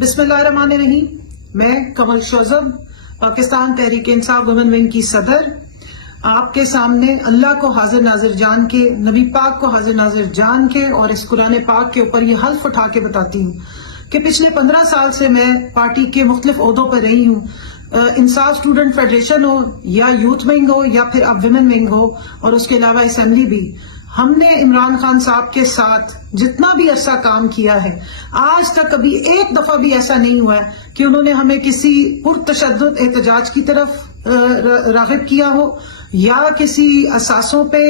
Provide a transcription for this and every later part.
بسم اللہ الرحمن الرحیم. میں کمل شوزب، پاکستان تحریک انصاف وومن ونگ کی صدر، آپ کے سامنے اللہ کو حاضر ناظر جان کے، نبی پاک کو حاضر ناظر جان کے اور اس قرآن پاک کے اوپر یہ حلف اٹھا کے بتاتی ہوں کہ پچھلے 15 سال سے میں پارٹی کے مختلف عہدوں پر رہی ہوں. انصاف اسٹوڈنٹ فیڈریشن ہو یا یوتھ ونگ ہو یا پھر اب ویمن ونگ ہو اور اس کے علاوہ اسمبلی بھی، ہم نے عمران خان صاحب کے ساتھ جتنا بھی عرصہ کام کیا ہے، آج تک کبھی ایک دفعہ بھی ایسا نہیں ہوا ہے کہ انہوں نے ہمیں کسی پرتشدد احتجاج کی طرف راغب کیا ہو، یا کسی اساسوں پہ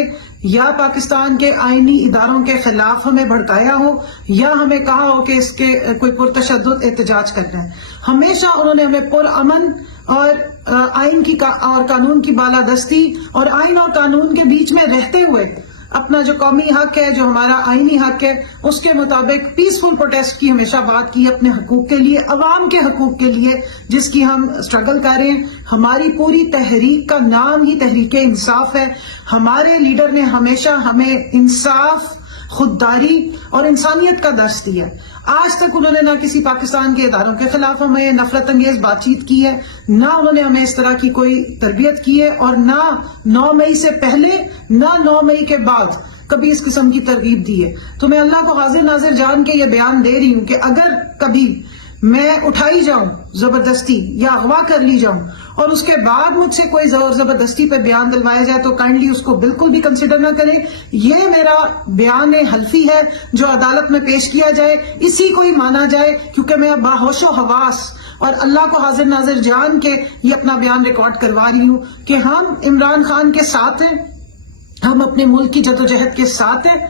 یا پاکستان کے آئینی اداروں کے خلاف ہمیں بھڑکایا ہو، یا ہمیں کہا ہو کہ اس کے کوئی پرتشدد احتجاج کرنا ہے. ہمیشہ انہوں نے ہمیں پرامن اور آئین کی اور قانون کی بالادستی اور آئین اور قانون کے بیچ میں رہتے ہوئے اپنا جو قومی حق ہے، جو ہمارا آئینی حق ہے، اس کے مطابق پیسفل پروٹیسٹ کی ہمیشہ بات کی، اپنے حقوق کے لیے، عوام کے حقوق کے لیے جس کی ہم سٹرگل کر رہے ہیں. ہماری پوری تحریک کا نام ہی تحریک انصاف ہے. ہمارے لیڈر نے ہمیشہ ہمیں انصاف، خودداری اور انسانیت کا درس دیا. آج تک انہوں نے نہ کسی پاکستان کے اداروں کے خلاف ہمیں نفرت انگیز بات چیت کی ہے، نہ انہوں نے ہمیں اس طرح کی کوئی تربیت کی ہے، اور نہ 9 مئی سے پہلے نہ 9 مئی کے بعد کبھی اس قسم کی ترغیب دی ہے. تو میں اللہ کو حاضر ناظر جان کے یہ بیان دے رہی ہوں کہ اگر کبھی میں اٹھائی جاؤں زبردستی یا اغوا کر لی جاؤں اور اس کے بعد مجھ سے کوئی زور زبردستی پہ بیان دلوایا جائے تو کائنڈلی اس کو بالکل بھی کنسیڈر نہ کریں. یہ میرا بیان حلفی ہے جو عدالت میں پیش کیا جائے، اسی کو ہی مانا جائے، کیونکہ میں باہوش و حواس اور اللہ کو حاضر ناظر جان کے یہ اپنا بیان ریکارڈ کروا رہی ہوں کہ ہم عمران خان کے ساتھ ہیں، ہم اپنے ملک کی جدوجہد کے ساتھ ہیں،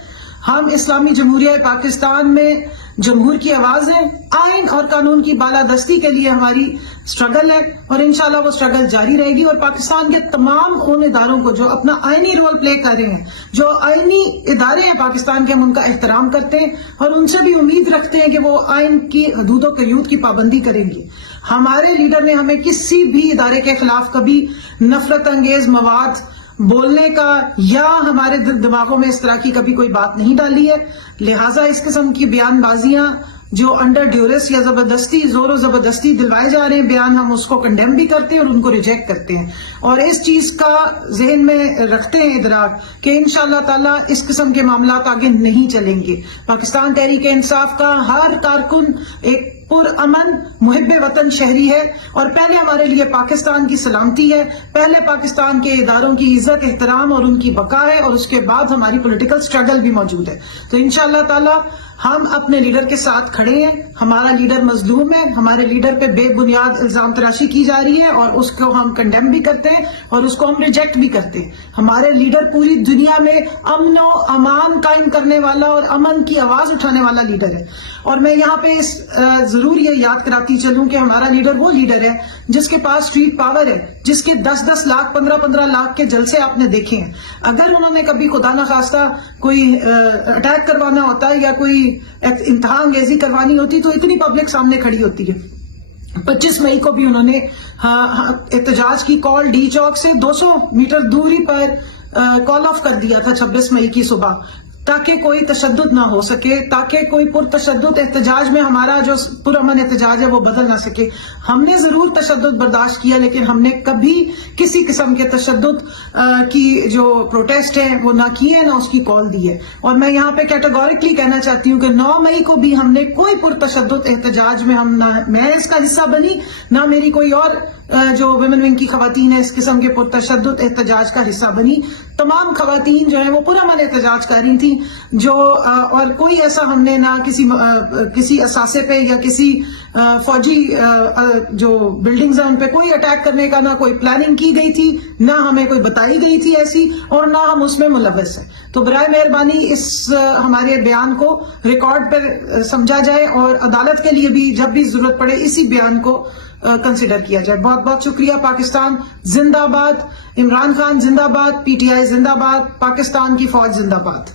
ہم اسلامی جمہوریہ پاکستان میں جمہور کی آواز ہے، آئین اور قانون کی بالادستی کے لیے ہماری سٹرگل ہے، اور انشاءاللہ وہ سٹرگل جاری رہے گی. اور پاکستان کے تمام ان اداروں کو جو اپنا آئینی رول پلے کر رہے ہیں، جو آئینی ادارے ہیں پاکستان کے، ہم ان کا احترام کرتے ہیں اور ان سے بھی امید رکھتے ہیں کہ وہ آئین کی حدود و قیود کی پابندی کریں گے. ہمارے لیڈر نے ہمیں کسی بھی ادارے کے خلاف کبھی نفرت انگیز مواد بولنے کا یا ہمارے دماغوں میں اس طرح کی کبھی کوئی بات نہیں ڈالی ہے. لہٰذا اس قسم کی بیان بازیاں جو انڈر ڈیورس یا زبردستی، زور و زبردستی دلوائے جا رہے ہیں بیان، ہم اس کو کنڈیم بھی کرتے ہیں اور ان کو ریجیکٹ کرتے ہیں، اور اس چیز کا ذہن میں رکھتے ہیں ادراک کہ انشاءاللہ تعالیٰ اس قسم کے معاملات آگے نہیں چلیں گے. پاکستان تحریک انصاف کا ہر کارکن ایک پرامن محب وطن شہری ہے، اور پہلے ہمارے لیے پاکستان کی سلامتی ہے، پہلے پاکستان کے اداروں کی عزت احترام اور ان کی بقا ہے، اور اس کے بعد ہماری پولیٹیکل سٹرگل بھی موجود ہے. تو انشاءاللہ تعالی ہم اپنے لیڈر کے ساتھ کھڑے ہیں. ہمارا لیڈر مظلوم ہے، ہمارے لیڈر پہ بے بنیاد الزام تراشی کی جا رہی ہے، اور اس کو ہم کنڈیم بھی کرتے ہیں اور اس کو ہم ریجیکٹ بھی کرتے ہیں. ہمارے لیڈر پوری دنیا میں امن و امان قائم کرنے والا اور امن کی آواز اٹھانے والا لیڈر ہے. اور میں یہاں پہ ضرور یہ یاد کراتی چلوں کہ ہمارا لیڈر وہ لیڈر ہے جس کے پاس اسٹریٹ پاور ہے، جس کے 10-10 لاکھ 15-15 لاکھ کے جلسے آپ نے دیکھے ہیں. اگر انہوں نے کبھی خدا نخواستہ کوئی اٹیک کروانا ہوتا ہے یا کوئی انتہا انگیزی کروانی ہوتی تو اتنی پبلک سامنے کھڑی ہوتی ہے. 25 مئی کو بھی انہوں نے احتجاج کی کال ڈی چوک سے 200 میٹر دوری پر کال آف کر دیا تھا 26 مئی کی صبح، تاکہ کوئی تشدد نہ ہو سکے، تاکہ کوئی پرتشدد احتجاج میں ہمارا جو پرامن احتجاج ہے وہ بدل نہ سکے. ہم نے ضرور تشدد برداشت کیا، لیکن ہم نے کبھی کسی قسم کے تشدد کی جو پروٹیسٹ ہے وہ نہ کی ہے، نہ اس کی کال دی ہے. اور میں یہاں پہ کیٹیگوریکلی کہنا چاہتی ہوں کہ 9 مئی کو بھی ہم نے کوئی پرتشدد احتجاج میں نہ میں اس کا حصہ بنی، نہ میری کوئی اور جو ویمن ونگ کی خواتین ہیں اس قسم کے پرتشدد احتجاج کا حصہ بنی. تمام خواتین جو ہیں وہ پرامن احتجاج کر رہی تھیں، جو اور کوئی ایسا ہم نے نہ کسی اثاثے پہ یا کسی فوجی جو بلڈنگز ہیں ان پہ کوئی اٹیک کرنے کا نہ کوئی پلاننگ کی گئی تھی، نہ ہمیں کوئی بتائی گئی تھی ایسی، اور نہ ہم اس میں ملوث ہیں. تو برائے مہربانی اس ہمارے بیان کو ریکارڈ پر سمجھا جائے اور عدالت کے لیے بھی جب بھی ضرورت پڑے اسی بیان کو کنسیڈر کیا جائے. بہت بہت شکریہ. پاکستان زندہ باد، عمران خان زندہ باد، پی ٹی آئی زندہ باد، پاکستان کی فوج زندہ باد.